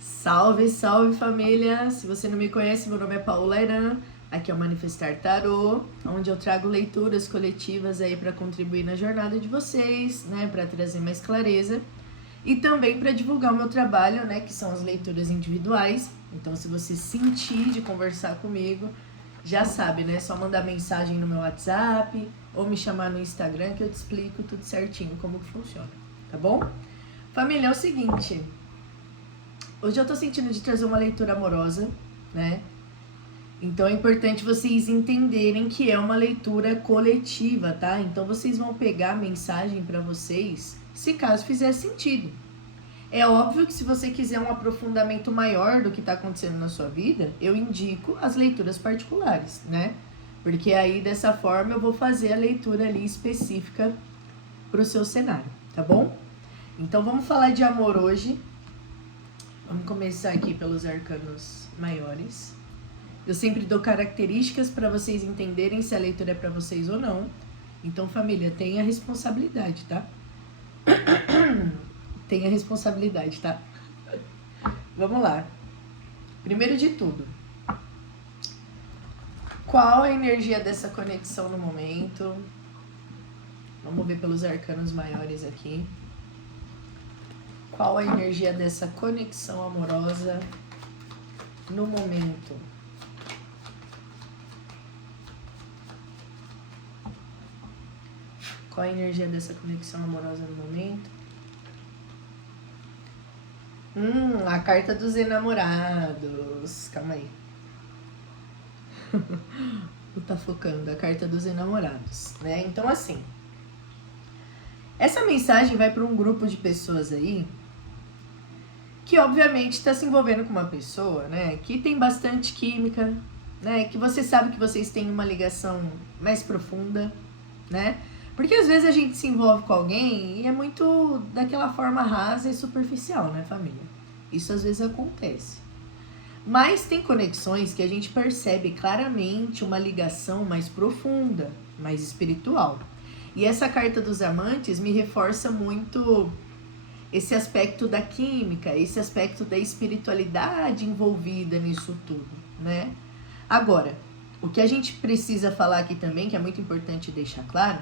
Salve, salve família! Se você não me conhece, meu nome é Paula Iran, aqui é o Manifestar Tarô, onde eu trago leituras coletivas aí para contribuir na jornada de vocês, né, para trazer mais clareza e também para divulgar o meu trabalho, né, que são as leituras individuais. Então, se você sentir de conversar comigo, já sabe, né, só mandar mensagem no meu WhatsApp ou me chamar no Instagram que eu te explico tudo certinho como que funciona, tá bom? Família, é o seguinte, hoje eu tô sentindo de trazer uma leitura amorosa, né? Então é importante vocês entenderem que é uma leitura coletiva, tá? Então vocês vão pegar a mensagem para vocês, se caso fizer sentido. É óbvio que se você quiser um aprofundamento maior do que está acontecendo na sua vida, eu indico as leituras particulares, né? Porque aí dessa forma eu vou fazer a leitura ali específica para o seu cenário, tá bom? Então vamos falar de amor hoje. Vamos começar aqui pelos arcanos maiores. Eu sempre dou características para vocês entenderem se a leitura é para vocês ou não. Então, família, tenha responsabilidade, tá? Tenha responsabilidade, tá? Vamos lá. Primeiro de tudo, qual a energia dessa conexão no momento? Vamos ver pelos arcanos maiores aqui. Qual a energia dessa conexão amorosa no momento? Qual a energia dessa conexão amorosa no momento? A carta dos enamorados. Calma aí. Vou tá focando. A carta dos enamorados, né? Então, assim, essa mensagem vai para um grupo de pessoas aí que, obviamente, está se envolvendo com uma pessoa, né? Que tem bastante química, né? Que você sabe que vocês têm uma ligação mais profunda, né? Porque às vezes a gente se envolve com alguém e é muito daquela forma rasa e superficial, né, família? Isso às vezes acontece. Mas tem conexões que a gente percebe claramente uma ligação mais profunda, mais espiritual. E essa carta dos amantes me reforça muito esse aspecto da química, esse aspecto da espiritualidade envolvida nisso tudo, né? Agora, o que a gente precisa falar aqui também, que é muito importante deixar claro,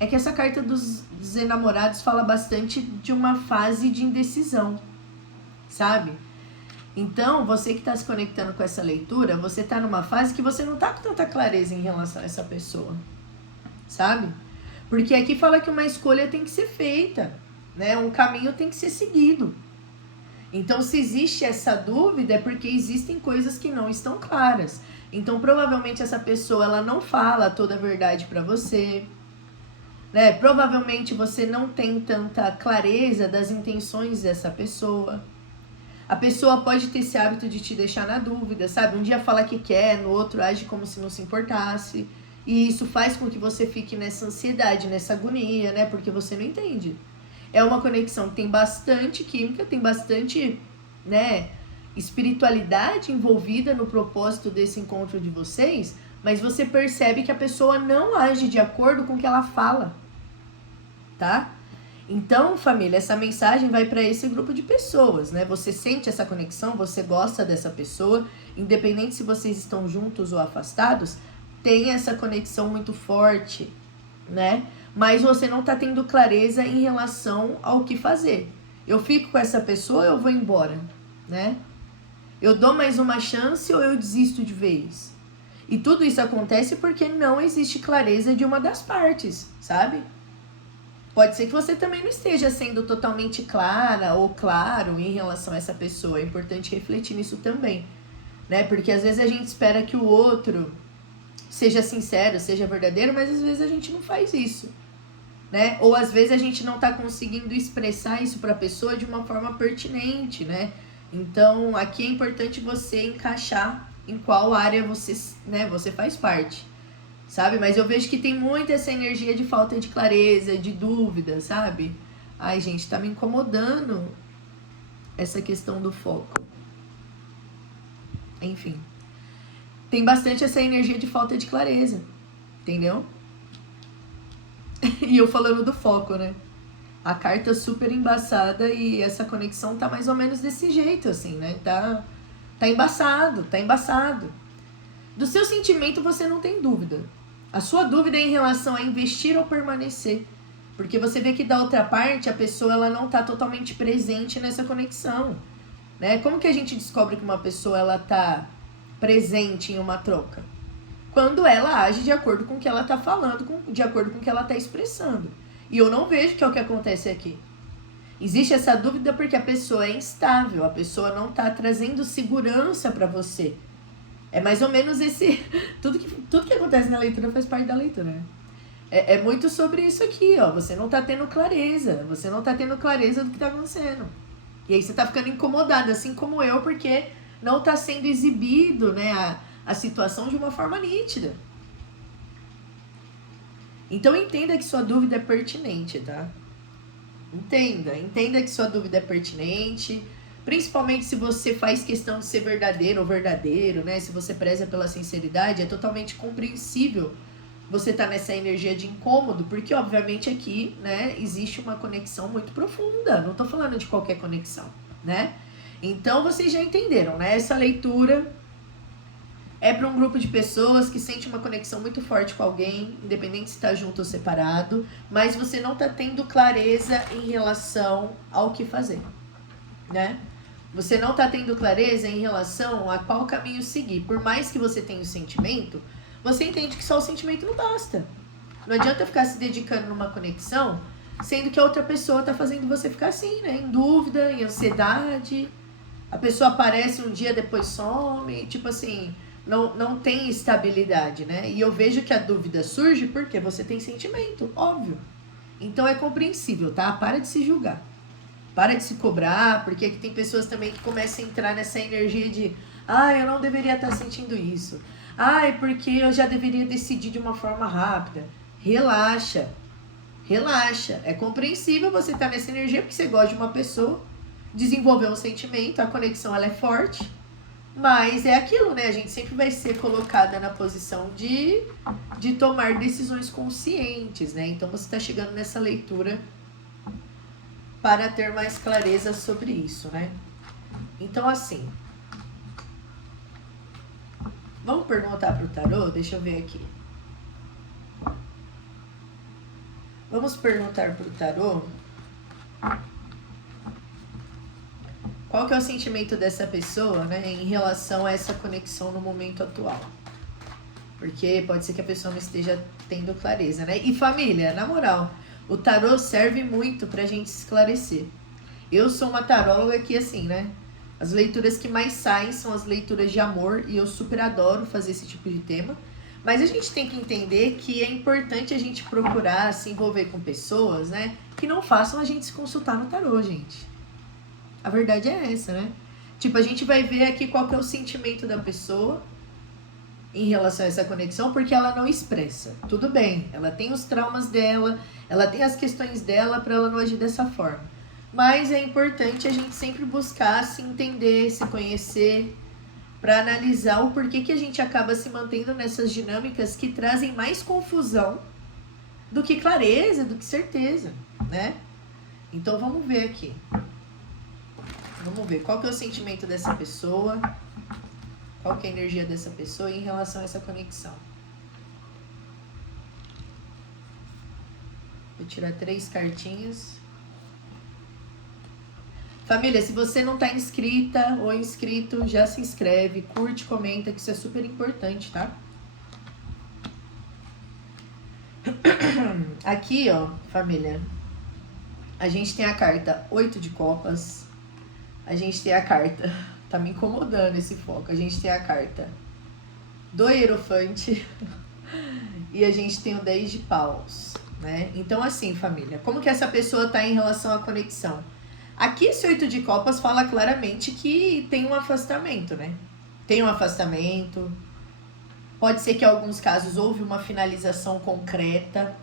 é que essa carta dos enamorados fala bastante de uma fase de indecisão, sabe? Então, você que está se conectando com essa leitura, você está numa fase que você não está com tanta clareza em relação a essa pessoa, sabe? Porque aqui fala que uma escolha tem que ser feita, né? Um caminho tem que ser seguido. Então, se existe essa dúvida, é porque existem coisas que não estão claras. Então, provavelmente essa pessoa ela não fala toda a verdade para você, né? Provavelmente você não tem tanta clareza das intenções dessa pessoa. A pessoa pode ter esse hábito de te deixar na dúvida, sabe? Um dia fala que quer, no outro age como se não se importasse. E isso faz com que você fique nessa ansiedade, nessa agonia, né? Porque você não entende. É uma conexão que tem bastante química, tem bastante, né, espiritualidade envolvida no propósito desse encontro de vocês, mas você percebe que a pessoa não age de acordo com o que ela fala, tá? Então, família, essa mensagem vai para esse grupo de pessoas, né? Você sente essa conexão, você gosta dessa pessoa, independente se vocês estão juntos ou afastados, tem essa conexão muito forte, né? Mas você não tá tendo clareza em relação ao que fazer. Eu fico com essa pessoa ou eu vou embora, né? Eu dou mais uma chance ou eu desisto de vez? E tudo isso acontece porque não existe clareza de uma das partes, sabe? Pode ser que você também não esteja sendo totalmente clara ou claro em relação a essa pessoa. É importante refletir nisso também, né? Porque às vezes a gente espera que o outro seja sincero, seja verdadeiro, mas às vezes a gente não faz isso, né? Ou às vezes a gente não tá conseguindo expressar isso pra pessoa de uma forma pertinente, né? Então, aqui é importante você encaixar em qual área você, né, você faz parte, sabe? Mas eu vejo que tem muito essa energia de falta de clareza, de dúvida, sabe? Ai, gente, tá me incomodando essa questão do foco. Enfim. Tem bastante essa energia de falta de clareza, entendeu? E eu falando do foco, né? a carta super embaçada e essa conexão tá mais ou menos desse jeito, assim, né? Tá embaçado, tá embaçado. Do seu sentimento você não tem dúvida. A sua dúvida é em relação a investir ou permanecer. Porque você vê que da outra parte a pessoa ela não tá totalmente presente nessa conexão. Né? Como que a gente descobre que uma pessoa ela tá presente em uma troca? Quando ela age de acordo com o que ela tá falando, de acordo com o que ela tá expressando. E eu não vejo que é o que acontece aqui. Existe essa dúvida porque a pessoa é instável, a pessoa não tá trazendo segurança para você. É mais ou menos esse... Tudo que acontece na leitura faz parte da leitura, né? É muito sobre isso aqui, ó. Você não tá tendo clareza. Você não tá tendo clareza do que tá acontecendo. E aí você tá ficando incomodado, assim como eu, porque não tá sendo exibido, né, a situação de uma forma nítida. Então entenda que sua dúvida é pertinente, tá? Entenda que sua dúvida é pertinente, principalmente se você faz questão de ser verdadeiro ou verdadeiro, né? Se você preza pela sinceridade, é totalmente compreensível você tá nessa energia de incômodo, porque obviamente aqui, né, existe uma conexão muito profunda, não tô falando de qualquer conexão, né? Então vocês já entenderam, né? Essa leitura é para um grupo de pessoas que sente uma conexão muito forte com alguém, independente se está junto ou separado, mas você não está tendo clareza em relação ao que fazer, né? Você não está tendo clareza em relação a qual caminho seguir. Por mais que você tenha o sentimento, você entende que só o sentimento não basta. Não adianta ficar se dedicando numa conexão, sendo que a outra pessoa está fazendo você ficar assim, né? Em dúvida, em ansiedade. A pessoa aparece um dia, depois some, tipo assim... Não tem estabilidade, né? E eu vejo que a dúvida surge porque você tem sentimento, óbvio. Então é compreensível, tá? Para de se julgar. Para de se cobrar, porque aqui tem pessoas também que começam a entrar nessa energia de eu não deveria estar sentindo isso. Porque eu já deveria decidir de uma forma rápida. Relaxa. Relaxa. É compreensível você estar nessa energia porque você gosta de uma pessoa, desenvolver um sentimento, a conexão ela é forte. Mas é aquilo, né? A gente sempre vai ser colocada na posição de tomar decisões conscientes, né? Então você está chegando nessa leitura para ter mais clareza sobre isso, né? Então, assim, vamos perguntar para o tarô? Deixa eu ver aqui. Vamos perguntar para o tarô qual que é o sentimento dessa pessoa, né, em relação a essa conexão no momento atual. Porque pode ser que a pessoa não esteja tendo clareza, né? E família, na moral, o tarô serve muito pra gente se esclarecer. Eu sou uma taróloga que, assim, né, as leituras que mais saem são as leituras de amor e eu super adoro fazer esse tipo de tema. Mas a gente tem que entender que é importante a gente procurar se envolver com pessoas, né, que não façam a gente se consultar no tarô, gente. A verdade é essa, né? Tipo, a gente vai ver aqui qual que é o sentimento da pessoa em relação a essa conexão, porque ela não expressa. Tudo bem, ela tem os traumas dela, ela tem as questões dela para ela não agir dessa forma. Mas é importante a gente sempre buscar se entender, se conhecer, para analisar o porquê que a gente acaba se mantendo nessas dinâmicas que trazem mais confusão do que clareza, do que certeza, né? Então vamos ver aqui. Vamos ver qual que é o sentimento dessa pessoa, qual que é a energia dessa pessoa em relação a essa conexão. Vou tirar 3 cartinhas. Família, se você não tá inscrita ou inscrito, já se inscreve, curte, comenta, que isso é super importante, tá? Aqui, ó, família, a gente tem a carta 8 de copas. A gente tem a carta, tá me incomodando esse foco, a gente tem a carta do Hierofante e a gente tem o 10 de paus, né? Então assim, família, como que essa pessoa tá em relação à conexão? Aqui esse 8 de copas fala claramente que tem um afastamento, né? Tem um afastamento, pode ser que em alguns casos houve uma finalização concreta.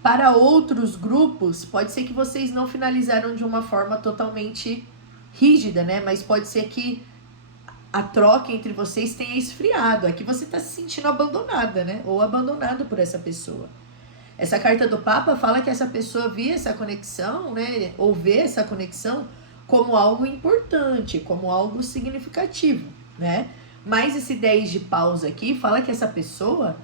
Para outros grupos, pode ser que vocês não finalizaram de uma forma totalmente rígida, né? Mas pode ser que a troca entre vocês tenha esfriado. Aqui você tá se sentindo abandonada, né? Ou abandonado por essa pessoa. Essa carta do Papa fala que essa pessoa via essa conexão, né, ou vê essa conexão como algo importante, como algo significativo, né? Mas esse 10 de paus aqui fala que essa pessoa,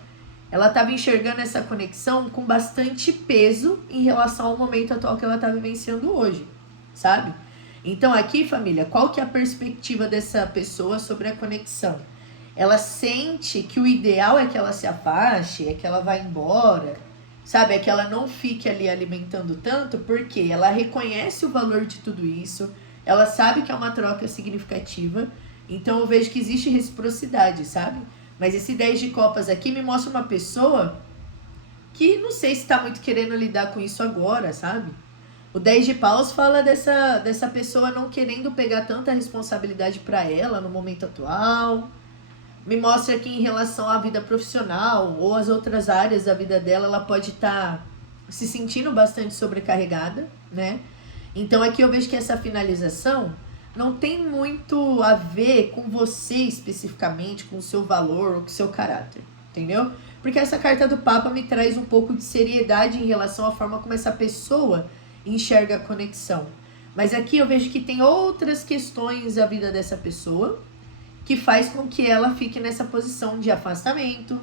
ela estava enxergando essa conexão com bastante peso em relação ao momento atual que ela está vivenciando hoje, sabe? Então aqui, família, qual que é a perspectiva dessa pessoa sobre a conexão? Ela sente que o ideal é que ela se afaste, é que ela vá embora, sabe? É que ela não fique ali alimentando tanto, porque ela reconhece o valor de tudo isso, ela sabe que é uma troca significativa, então eu vejo que existe reciprocidade, sabe? Mas esse 10 de copas aqui me mostra uma pessoa que não sei se está muito querendo lidar com isso agora, sabe? O 10 de paus fala dessa pessoa não querendo pegar tanta responsabilidade para ela no momento atual. Me mostra que em relação à vida profissional ou às outras áreas da vida dela, ela pode estar se sentindo bastante sobrecarregada, né? Então aqui eu vejo que essa finalização não tem muito a ver com você especificamente, com o seu valor ou com o seu caráter, entendeu? Porque essa carta do Papa me traz um pouco de seriedade em relação à forma como essa pessoa enxerga a conexão. Mas aqui eu vejo que tem outras questões da vida dessa pessoa que faz com que ela fique nessa posição de afastamento,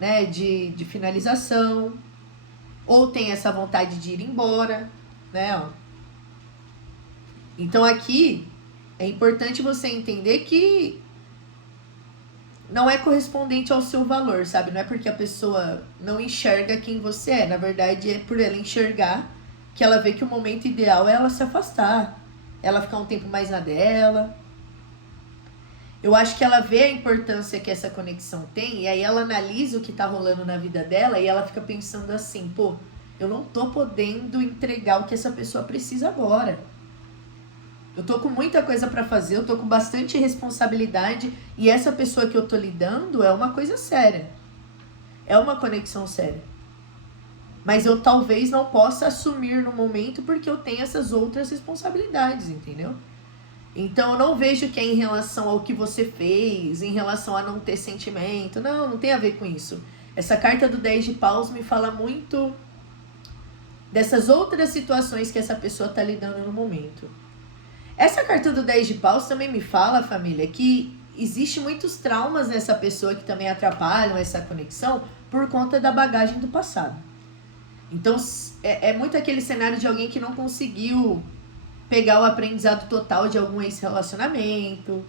né, de finalização, ou tem essa vontade de ir embora, né, ó. Então aqui é importante você entender que não é correspondente ao seu valor, sabe? Não é porque a pessoa não enxerga quem você é. Na verdade, é por ela enxergar que ela vê que o momento ideal é ela se afastar. Ela ficar um tempo mais na dela. Eu acho que ela vê a importância que essa conexão tem. E aí ela analisa o que tá rolando na vida dela. E ela fica pensando assim, pô, eu não tô podendo entregar o que essa pessoa precisa agora. Eu tô com muita coisa pra fazer, eu tô com bastante responsabilidade e essa pessoa que eu tô lidando é uma coisa séria. É uma conexão séria. Mas eu talvez não possa assumir no momento porque eu tenho essas outras responsabilidades, entendeu? Então eu não vejo que é em relação ao que você fez, em relação a não ter sentimento. Não, não tem a ver com isso. Essa carta do 10 de paus me fala muito dessas outras situações que essa pessoa tá lidando no momento. Essa carta do 10 de paus também me fala, família, que existe muitos traumas nessa pessoa que também atrapalham essa conexão por conta da bagagem do passado. Então, é muito aquele cenário de alguém que não conseguiu pegar o aprendizado total de algum ex-relacionamento.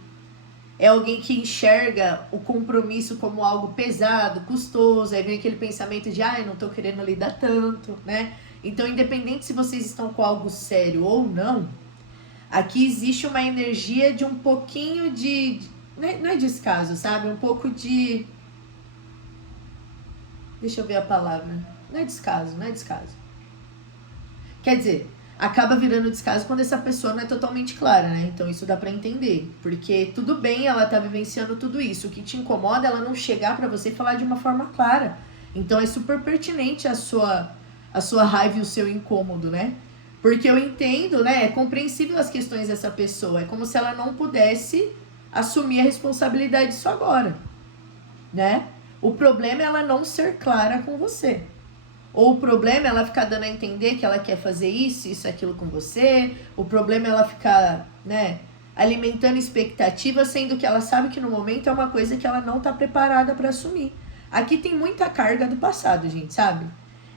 É alguém que enxerga o compromisso como algo pesado, custoso. Aí vem aquele pensamento de, não tô querendo lidar tanto, né? Então, independente se vocês estão com algo sério ou não, aqui existe uma energia de um pouquinho de não é descaso, sabe? Um pouco de... Deixa eu ver a palavra. Não é descaso. Quer dizer, acaba virando descaso quando essa pessoa não é totalmente clara, né? Então isso dá pra entender. Porque tudo bem ela tá vivenciando tudo isso. O que te incomoda é ela não chegar pra você e falar de uma forma clara. Então é super pertinente a sua raiva e o seu incômodo, né? Porque eu entendo, né? É compreensível as questões dessa pessoa. É como se ela não pudesse assumir a responsabilidade disso agora, né? O problema é ela não ser clara com você. Ou o problema é ela ficar dando a entender que ela quer fazer isso, aquilo com você. O problema é ela ficar, né, alimentando expectativa, sendo que ela sabe que no momento é uma coisa que ela não tá preparada para assumir. Aqui tem muita carga do passado, gente, sabe?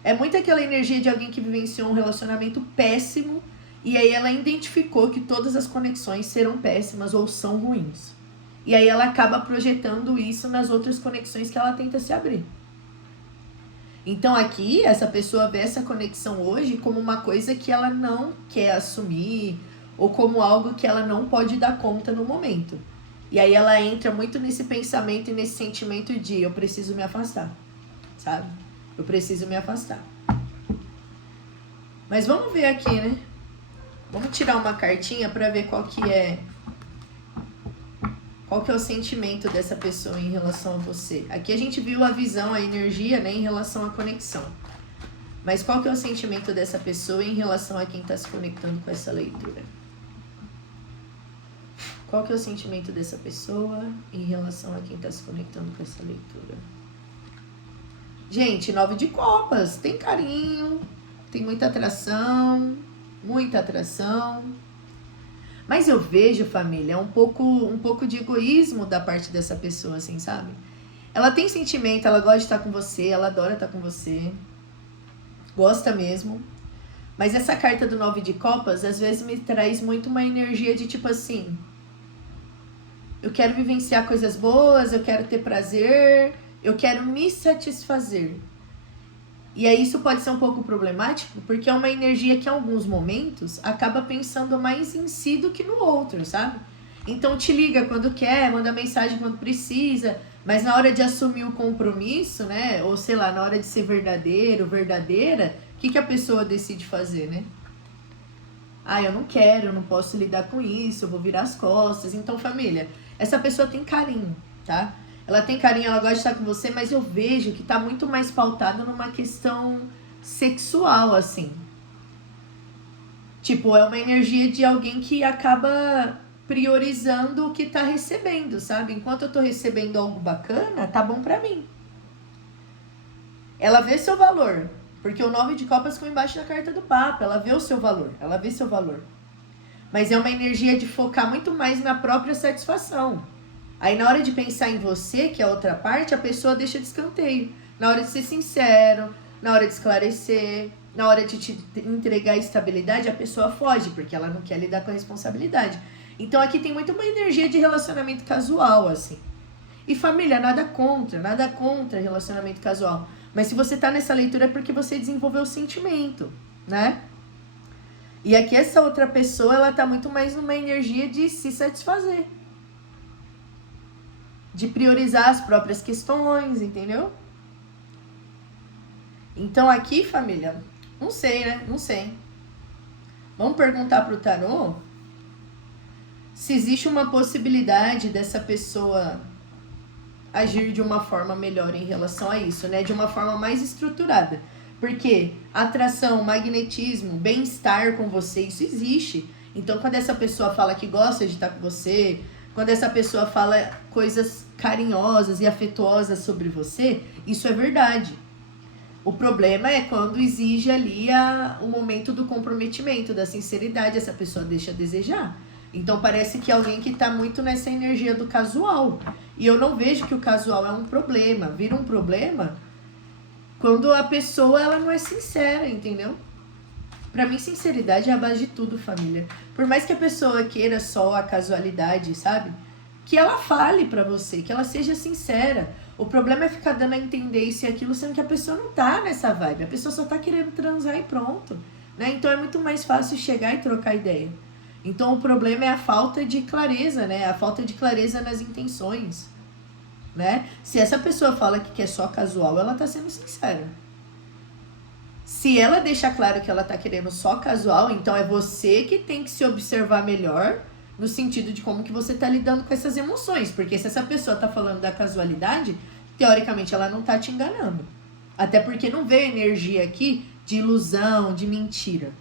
É muito aquela energia de alguém que vivenciou um relacionamento péssimo e aí ela identificou que todas as conexões serão péssimas ou são ruins. E aí ela acaba projetando isso nas outras conexões que ela tenta se abrir. Então aqui, essa pessoa vê essa conexão hoje como uma coisa que ela não quer assumir ou como algo que ela não pode dar conta no momento. E aí ela entra muito nesse pensamento e nesse sentimento de eu preciso me afastar, sabe? Eu preciso me afastar. Mas vamos ver aqui, né? Vamos tirar uma cartinha para ver qual que é o sentimento dessa pessoa em relação a você. Aqui a gente viu a visão, a energia, né, em relação à conexão. Mas qual que é o sentimento dessa pessoa em relação a quem está se conectando com essa leitura? Qual que é o sentimento dessa pessoa em relação a quem está se conectando com essa leitura? Gente, 9 de copas, tem carinho, tem muita atração, mas eu vejo, família, um pouco de egoísmo da parte dessa pessoa, assim, sabe? Ela tem sentimento, ela gosta de estar com você, ela adora estar com você, gosta mesmo. Mas essa carta do 9 de copas, às vezes me traz muito uma energia de tipo assim, eu quero vivenciar coisas boas, eu quero ter prazer, eu quero me satisfazer. E aí isso pode ser um pouco problemático, porque é uma energia que em alguns momentos acaba pensando mais em si do que no outro, sabe? Então te liga quando quer, manda mensagem quando precisa, mas na hora de assumir o compromisso, né? Ou sei lá, na hora de ser verdadeiro, verdadeira, o que a pessoa decide fazer, né? Ah, eu não quero, eu não posso lidar com isso, eu vou virar as costas. Então, família, essa pessoa tem carinho, tá? Ela tem carinho, ela gosta de estar com você, mas eu vejo que tá muito mais pautado numa questão sexual, assim. Tipo, é uma energia de alguém que acaba priorizando o que tá recebendo, sabe? Enquanto eu tô recebendo algo bacana, tá bom pra mim. Ela vê seu valor, porque o 9 de copas ficou embaixo da carta do Papa, ela vê o seu valor, ela vê seu valor. Mas é uma energia de focar muito mais na própria satisfação. Aí na hora de pensar em você, que é a outra parte, a pessoa deixa de escanteio. Na hora de ser sincero, na hora de esclarecer, na hora de te entregar estabilidade, a pessoa foge, porque ela não quer lidar com a responsabilidade. Então aqui tem muito uma energia de relacionamento casual, assim. E família, nada contra relacionamento casual. Mas se você tá nessa leitura é porque você desenvolveu o sentimento, né? E aqui essa outra pessoa, ela tá muito mais numa energia de se satisfazer. De priorizar as próprias questões, entendeu? Então aqui, família, não sei, né? Não sei. Vamos perguntar pro tarô se existe uma possibilidade dessa pessoa agir de uma forma melhor em relação a isso, né? De uma forma mais estruturada. Porque atração, magnetismo, bem-estar com você, isso existe. Então, quando essa pessoa fala que gosta de estar com você, quando essa pessoa fala coisas carinhosas e afetuosas sobre você, isso é verdade. O problema é quando exige ali o momento do comprometimento, da sinceridade, essa pessoa deixa a desejar. Então parece que alguém que tá muito nessa energia do casual. E eu não vejo que o casual é um problema. Vira um problema quando a pessoa ela não é sincera, entendeu? Pra mim, sinceridade é a base de tudo, família. Por mais que a pessoa queira só a casualidade, sabe? Que ela fale pra você, que ela seja sincera. O problema é ficar dando a entender isso e aquilo, sendo que a pessoa não tá nessa vibe. A pessoa só tá querendo transar e pronto, né? Então é muito mais fácil chegar e trocar ideia. Então o problema é a falta de clareza, né? A falta de clareza nas intenções, né? Se essa pessoa fala que quer só casual, ela tá sendo sincera. Se ela deixa claro que ela tá querendo só casual, então é você que tem que se observar melhor no sentido de como que você tá lidando com essas emoções. Porque se essa pessoa tá falando da casualidade, teoricamente ela não tá te enganando. Até porque não veio energia aqui de ilusão, de mentira.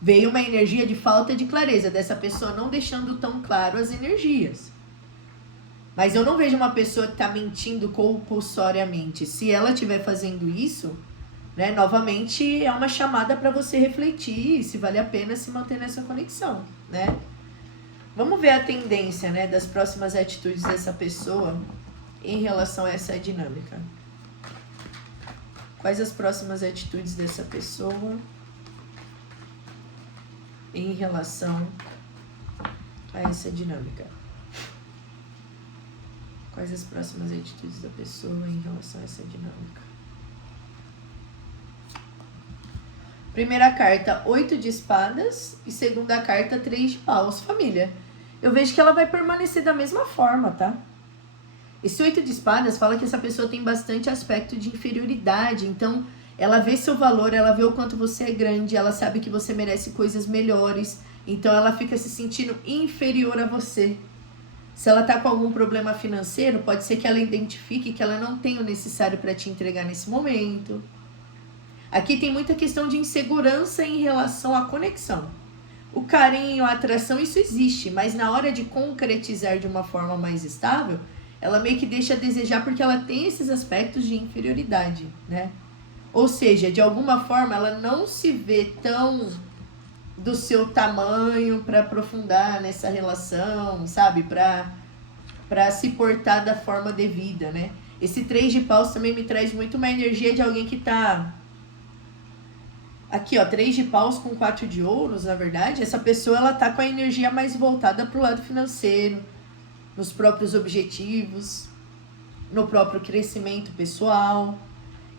Veio uma energia de falta de clareza, dessa pessoa não deixando tão claro as energias. Mas eu não vejo uma pessoa que tá mentindo compulsoriamente. Se ela estiver fazendo isso, né, novamente é uma chamada para você refletir se vale a pena se manter nessa conexão, né? Vamos ver a tendência, né, das próximas atitudes dessa pessoa em relação a essa dinâmica. Quais as próximas atitudes dessa pessoa em relação a essa dinâmica? Quais as próximas atitudes da pessoa em relação a essa dinâmica? Primeira carta, 8 de espadas. E segunda carta, 3 de paus. Família, eu vejo que ela vai permanecer da mesma forma, tá? Esse 8 de espadas fala que essa pessoa tem bastante aspecto de inferioridade. Então, ela vê seu valor, ela vê o quanto você é grande, ela sabe que você merece coisas melhores. Então, ela fica se sentindo inferior a você. Se ela tá com algum problema financeiro, pode ser que ela identifique que ela não tem o necessário para te entregar nesse momento. Aqui tem muita questão de insegurança em relação à conexão. O carinho, a atração, isso existe, mas na hora de concretizar de uma forma mais estável, ela meio que deixa a desejar porque ela tem esses aspectos de inferioridade, né? Ou seja, de alguma forma ela não se vê tão do seu tamanho para aprofundar nessa relação, sabe? Para se portar da forma devida, né? Esse 3 de paus também me traz muito uma energia de alguém que tá... Aqui, ó, 3 de paus com 4 de ouros, na verdade. Essa pessoa, ela tá com a energia mais voltada pro lado financeiro, nos próprios objetivos, no próprio crescimento pessoal.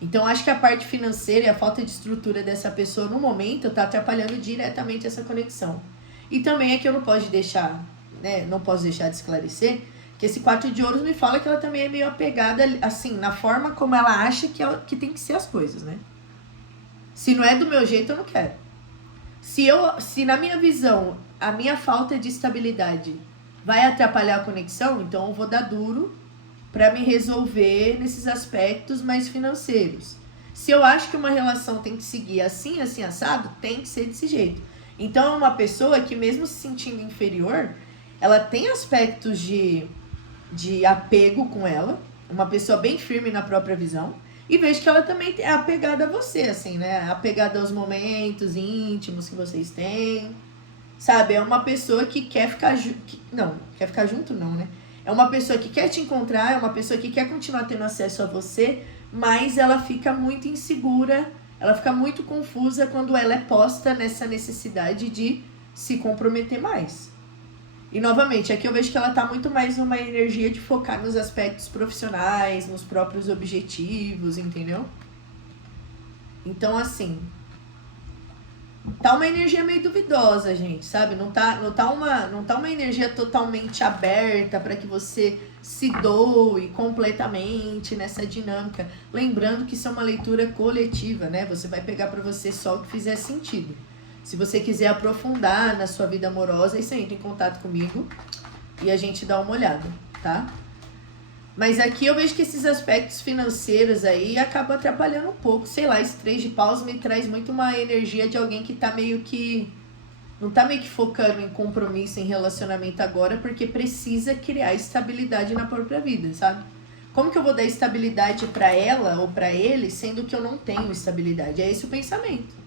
Então, acho que a parte financeira e a falta de estrutura dessa pessoa no momento tá atrapalhando diretamente essa conexão. E também é que eu não posso deixar, né? Não posso deixar de esclarecer que esse 4 de ouros me fala que ela também é meio apegada, assim, na forma como ela acha que tem que ser as coisas, né? Se não é do meu jeito, eu não quero. Se na minha visão, a minha falta de estabilidade vai atrapalhar a conexão, então eu vou dar duro para me resolver nesses aspectos mais financeiros. Se eu acho que uma relação tem que seguir assim, assim, assado, tem que ser desse jeito. Então é uma pessoa que mesmo se sentindo inferior, ela tem aspectos de apego com ela, uma pessoa bem firme na própria visão, e vejo que ela também é apegada a você, assim, né? Apegada aos momentos íntimos que vocês têm, sabe? É uma pessoa que quer ficar quer ficar junto não, né? É uma pessoa que quer te encontrar, é uma pessoa que quer continuar tendo acesso a você, mas ela fica muito insegura, ela fica muito confusa quando ela é posta nessa necessidade de se comprometer mais. E, novamente, aqui eu vejo que ela tá muito mais numa energia de focar nos aspectos profissionais, nos próprios objetivos, entendeu? Então, assim, tá uma energia meio duvidosa, gente, sabe? Não tá uma energia totalmente aberta para que você se doe completamente nessa dinâmica. Lembrando que isso é uma leitura coletiva, né? Você vai pegar para você só o que fizer sentido. Se você quiser aprofundar na sua vida amorosa, aí você entra em contato comigo e a gente dá uma olhada, tá? Mas aqui eu vejo que esses aspectos financeiros aí acabam atrapalhando um pouco. Sei lá, esse 3 de paus me traz muito uma energia de alguém que tá meio que... Não tá meio que focando em compromisso, em relacionamento agora, porque precisa criar estabilidade na própria vida, sabe? Como que eu vou dar estabilidade pra ela ou pra ele, sendo que eu não tenho estabilidade? É esse o pensamento.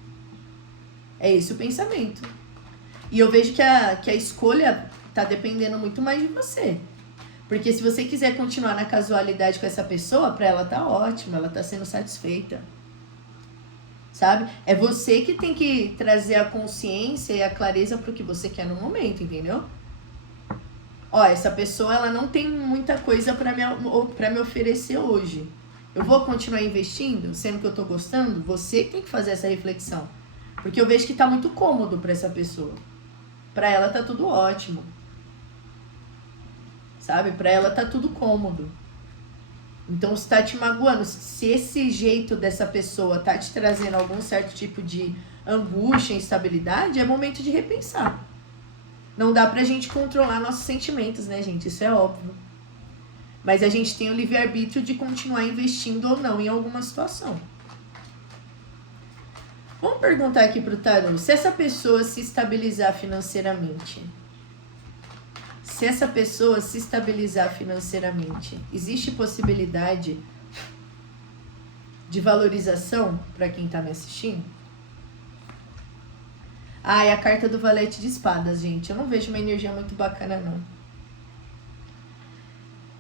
É esse o pensamento. E eu vejo que a escolha tá dependendo muito mais de você. Porque se você quiser continuar na casualidade com essa pessoa, pra ela tá ótimo, ela tá sendo satisfeita. Sabe? É você que tem que trazer a consciência e a clareza pro que você quer no momento, entendeu? Ó, essa pessoa, ela não tem muita coisa pra me oferecer hoje. Eu vou continuar investindo, sendo que eu tô gostando? Você que tem que fazer essa reflexão. Porque eu vejo que tá muito cômodo pra essa pessoa. Pra ela tá tudo ótimo. Sabe? Pra ela tá tudo cômodo. Então, se tá te magoando, se esse jeito dessa pessoa tá te trazendo algum certo tipo de angústia, instabilidade, é momento de repensar. Não dá pra gente controlar nossos sentimentos, né, gente? Isso é óbvio. Mas a gente tem o livre-arbítrio de continuar investindo ou não em alguma situação. Vamos perguntar aqui pro tarô, se essa pessoa se estabilizar financeiramente, existe possibilidade de valorização para quem tá me assistindo? Ah, é a carta do valete de espadas, gente. Eu não vejo uma energia muito bacana, não.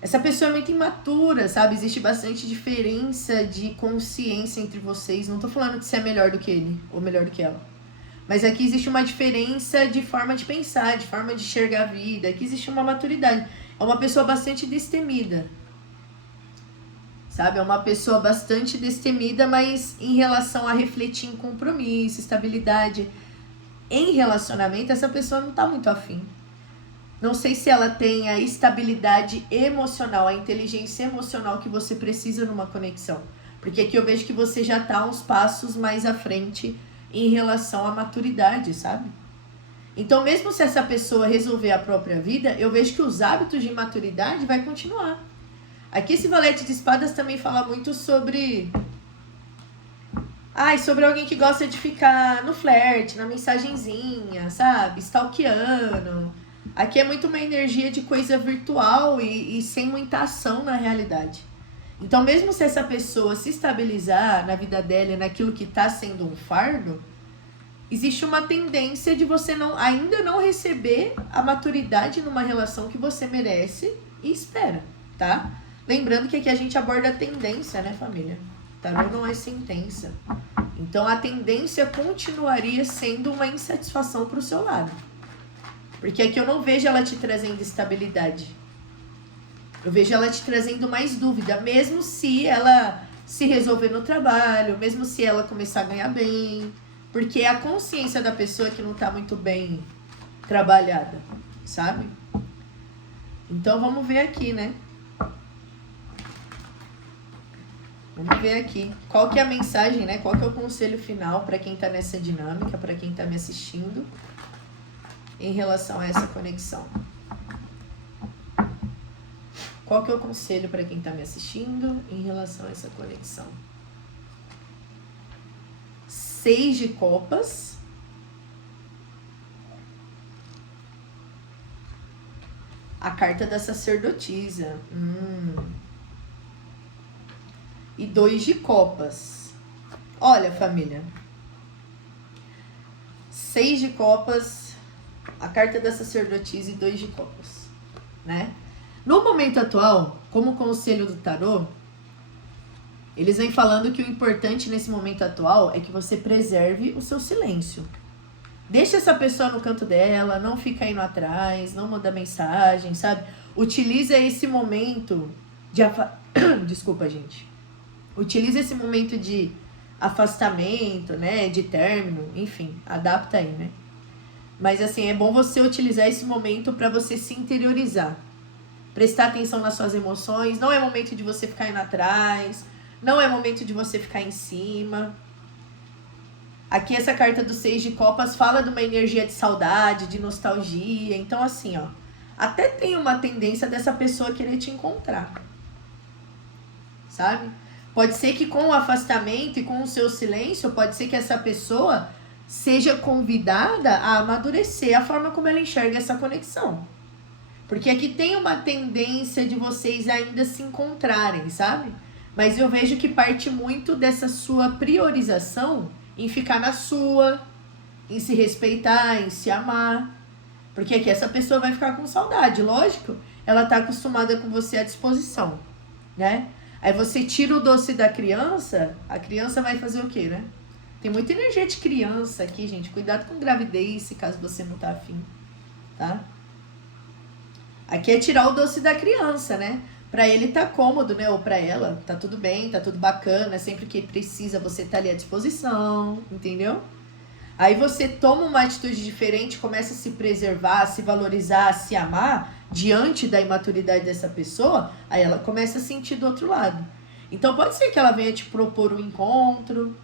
Essa pessoa é muito imatura, sabe? Existe bastante diferença de consciência entre vocês. Não tô falando que você é melhor do que ele, ou melhor do que ela. Mas aqui existe uma diferença de forma de pensar, de forma de enxergar a vida. Aqui existe uma maturidade. É uma pessoa bastante destemida. Sabe? É uma pessoa bastante destemida, mas em relação a refletir em compromisso, estabilidade, em relacionamento, essa pessoa não tá muito afim. Não sei se ela tem a estabilidade emocional, a inteligência emocional que você precisa numa conexão. Porque aqui eu vejo que você já tá uns passos mais à frente em relação à maturidade, sabe? Então, mesmo se essa pessoa resolver a própria vida, eu vejo que os hábitos de maturidade vai continuar. Aqui esse valete de espadas também fala muito sobre... sobre alguém que gosta de ficar no flerte, na mensagenzinha, sabe? Stalkeando. Aqui é muito uma energia de coisa virtual e sem muita ação na realidade. Então, mesmo se essa pessoa se estabilizar na vida dela e naquilo que está sendo um fardo, existe uma tendência de você ainda não receber a maturidade numa relação que você merece e espera, tá? Lembrando que aqui a gente aborda a tendência, né, família? Tarô não é sentença. Então, a tendência continuaria sendo uma insatisfação para o seu lado. Porque aqui eu não vejo ela te trazendo estabilidade. Eu vejo ela te trazendo mais dúvida, mesmo se ela se resolver no trabalho, mesmo se ela começar a ganhar bem. Porque é a consciência da pessoa que não tá muito bem trabalhada, sabe? Então vamos ver aqui, né? Vamos ver aqui. Qual que é a mensagem, né? Qual que é o conselho final para quem tá nessa dinâmica, para quem tá me assistindo, em relação a essa conexão? Qual que é o conselho para quem tá me assistindo em relação a essa conexão? 6 de copas. A carta da sacerdotisa. E 2 de copas. Olha, família. 6 de copas, a carta da sacerdotisa e 2 de copas, né? No momento atual, como conselho do tarô, eles vêm falando que o importante nesse momento atual é que você preserve o seu silêncio. Deixa essa pessoa no canto dela, não fica indo atrás, não manda mensagem, sabe? Utiliza esse momento de... Desculpa, gente. Utiliza esse momento de afastamento, né? De término, enfim, adapta aí, né? Mas assim, é bom você utilizar esse momento para você se interiorizar. Prestar atenção nas suas emoções. Não é momento de você ficar indo atrás. Não é momento de você ficar em cima. Aqui essa carta do 6 de copas fala de uma energia de saudade, de nostalgia. Então assim, ó, até tem uma tendência dessa pessoa querer te encontrar. Sabe? Pode ser que com o afastamento e com o seu silêncio, pode ser que essa pessoa seja convidada a amadurecer a forma como ela enxerga essa conexão. Porque aqui tem uma tendência de vocês ainda se encontrarem, sabe? Mas eu vejo que parte muito dessa sua priorização em ficar na sua, em se respeitar, em se amar. Porque aqui essa pessoa vai ficar com saudade, lógico. Ela tá acostumada com você à disposição, né? Aí você tira o doce da criança, a criança vai fazer o quê, né? Tem muita energia de criança aqui, gente. Cuidado com gravidez, se caso você não tá afim, tá? Aqui é tirar o doce da criança, né? Pra ele tá cômodo, né? Ou pra ela, tá tudo bem, tá tudo bacana. Sempre que precisa, você tá ali à disposição, entendeu? Aí você toma uma atitude diferente, começa a se preservar, a se valorizar, a se amar diante da imaturidade dessa pessoa, aí ela começa a sentir do outro lado. Então pode ser que ela venha te propor um encontro,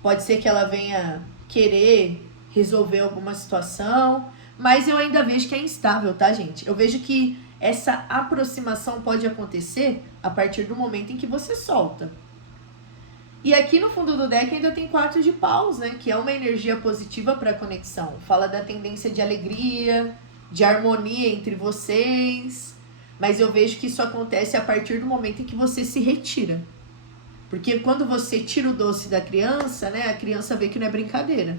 pode ser que ela venha querer resolver alguma situação, mas eu ainda vejo que é instável, tá, gente? Eu vejo que essa aproximação pode acontecer a partir do momento em que você solta. E aqui no fundo do deck ainda tem 4 de paus, né? Que é uma energia positiva para a conexão. Fala da tendência de alegria, de harmonia entre vocês. Mas eu vejo que isso acontece a partir do momento em que você se retira. Porque quando você tira o doce da criança, né? A criança vê que não é brincadeira.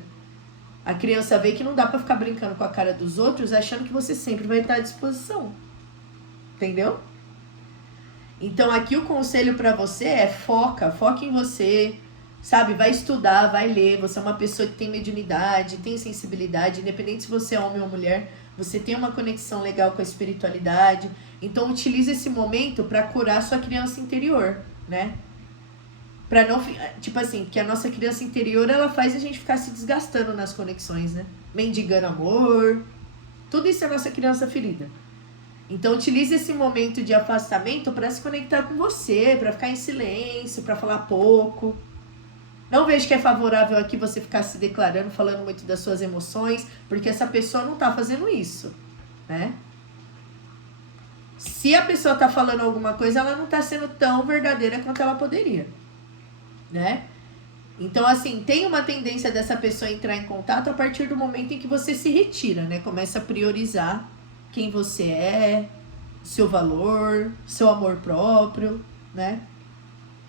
A criança vê que não dá para ficar brincando com a cara dos outros achando que você sempre vai estar à disposição. Entendeu? Então aqui o conselho para você é foca em você, sabe? Vai estudar, vai ler. Você é uma pessoa que tem mediunidade, tem sensibilidade, independente se você é homem ou mulher, você tem uma conexão legal com a espiritualidade. Então utilize esse momento para curar sua criança interior, né? Pra não, tipo assim, porque a nossa criança interior, ela faz a gente ficar se desgastando nas conexões, né? Mendigando amor. Tudo isso é nossa criança ferida. Então, utilize esse momento de afastamento para se conectar com você, para ficar em silêncio, para falar pouco. Não vejo que é favorável aqui você ficar se declarando, falando muito das suas emoções, porque essa pessoa não tá fazendo isso, né? Se a pessoa tá falando alguma coisa, ela não tá sendo tão verdadeira quanto ela poderia, né? Então, assim, tem uma tendência dessa pessoa entrar em contato a partir do momento em que você se retira, né? Começa a priorizar quem você é, seu valor, seu amor próprio, né?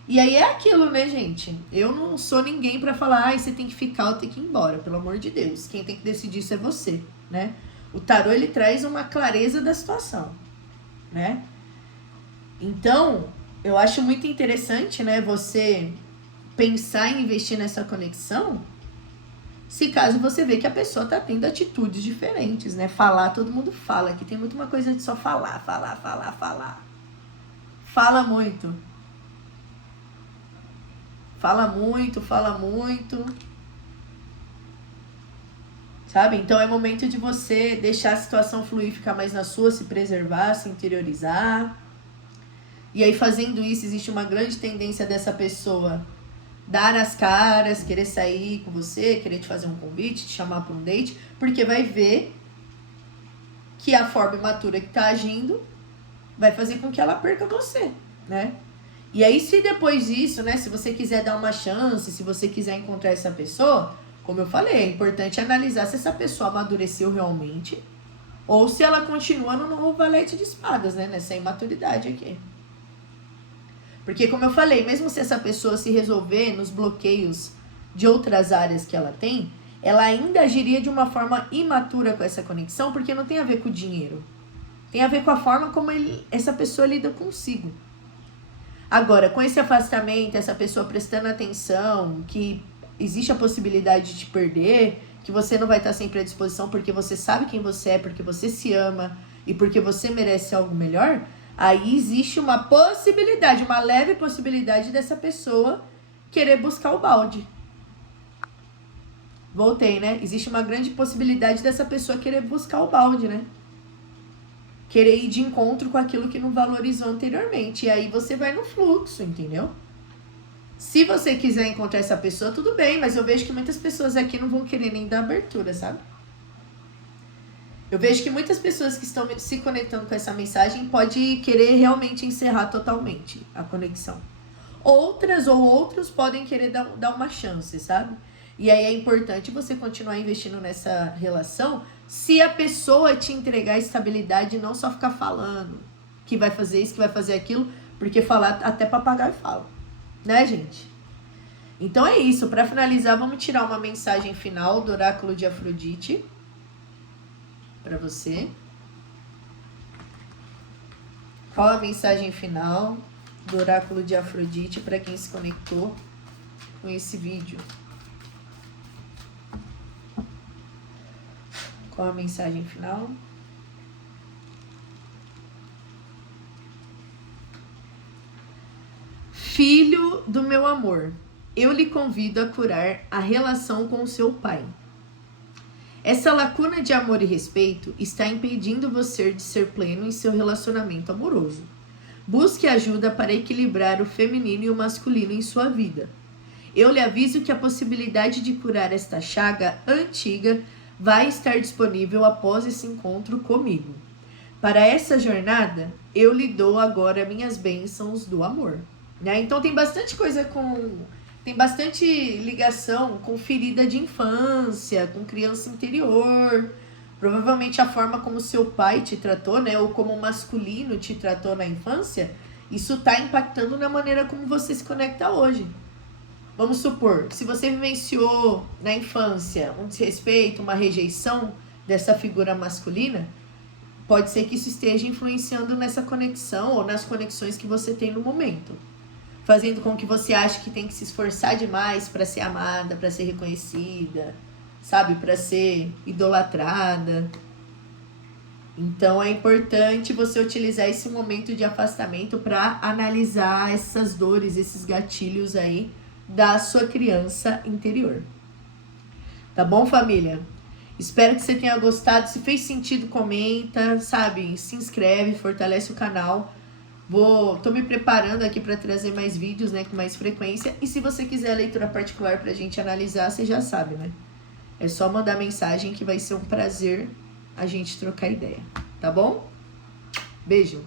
E aí é aquilo, né, gente? Eu não sou ninguém pra falar, ai, você tem que ficar ou tem que ir embora, pelo amor de Deus. Quem tem que decidir isso é você, né? O tarô, ele traz uma clareza da situação, né? Então, eu acho muito interessante, né, você pensar em investir nessa conexão, se caso você vê que a pessoa tá tendo atitudes diferentes, né? Falar, todo mundo fala, que tem muito uma coisa de só falar. Fala muito. Fala muito. Sabe? Então é momento de você deixar a situação fluir, ficar mais na sua, se preservar, se interiorizar. E aí, fazendo isso, existe uma grande tendência dessa pessoa dar as caras, querer sair com você, querer te fazer um convite, te chamar para um date, porque vai ver que a forma imatura que tá agindo vai fazer com que ela perca você, né? E aí, se depois disso, né, se você quiser dar uma chance, se você quiser encontrar essa pessoa, como eu falei, é importante analisar se essa pessoa amadureceu realmente ou se ela continua no valete de espadas, né, nessa imaturidade aqui. Porque, como eu falei, mesmo se essa pessoa se resolver nos bloqueios de outras áreas que ela tem, ela ainda agiria de uma forma imatura com essa conexão, porque não tem a ver com o dinheiro. Tem a ver com a forma como essa pessoa lida consigo. Agora, com esse afastamento, essa pessoa prestando atenção, que existe a possibilidade de te perder, que você não vai estar sempre à disposição porque você sabe quem você é, porque você se ama e porque você merece algo melhor, aí existe uma possibilidade, uma leve possibilidade dessa pessoa querer buscar o balde. Voltei, né? Existe uma grande possibilidade dessa pessoa querer buscar o balde, né? Querer ir de encontro com aquilo que não valorizou anteriormente. E aí você vai no fluxo, entendeu? Se você quiser encontrar essa pessoa, tudo bem, mas eu vejo que muitas pessoas aqui não vão querer nem dar abertura, sabe? Eu vejo que muitas pessoas que estão se conectando com essa mensagem podem querer realmente encerrar totalmente a conexão. Outras ou outros podem querer dar uma chance, sabe? E aí é importante você continuar investindo nessa relação se a pessoa te entregar estabilidade e não só ficar falando que vai fazer isso, que vai fazer aquilo, porque falar até papagaio fala, né, gente? Então é isso. Para finalizar, vamos tirar uma mensagem final do oráculo de Afrodite para você. Qual a mensagem final do oráculo de Afrodite para quem se conectou com esse vídeo? Qual a mensagem final? Filho do meu amor, eu lhe convido a curar a relação com o seu pai. Essa lacuna de amor e respeito está impedindo você de ser pleno em seu relacionamento amoroso. Busque ajuda para equilibrar o feminino e o masculino em sua vida. Eu lhe aviso que a possibilidade de curar esta chaga antiga vai estar disponível após esse encontro comigo. Para essa jornada, eu lhe dou agora minhas bênçãos do amor. Né? Então tem bastante coisa tem bastante ligação com ferida de infância, com criança interior. Provavelmente a forma como seu pai te tratou, né? Ou como o masculino te tratou na infância, isso está impactando na maneira como você se conecta hoje. Vamos supor, se você vivenciou na infância um desrespeito, uma rejeição dessa figura masculina, pode ser que isso esteja influenciando nessa conexão ou nas conexões que você tem no momento. Fazendo com que você ache que tem que se esforçar demais para ser amada, para ser reconhecida, sabe? Para ser idolatrada. Então é importante você utilizar esse momento de afastamento para analisar essas dores, esses gatilhos aí da sua criança interior. Tá bom, família? Espero que você tenha gostado. Se fez sentido, comenta, sabe? Se inscreve, fortalece o canal. Tô me preparando aqui para trazer mais vídeos, né, com mais frequência. E se você quiser a leitura particular pra gente analisar, você já sabe, né? É só mandar mensagem que vai ser um prazer a gente trocar ideia, tá bom? Beijo!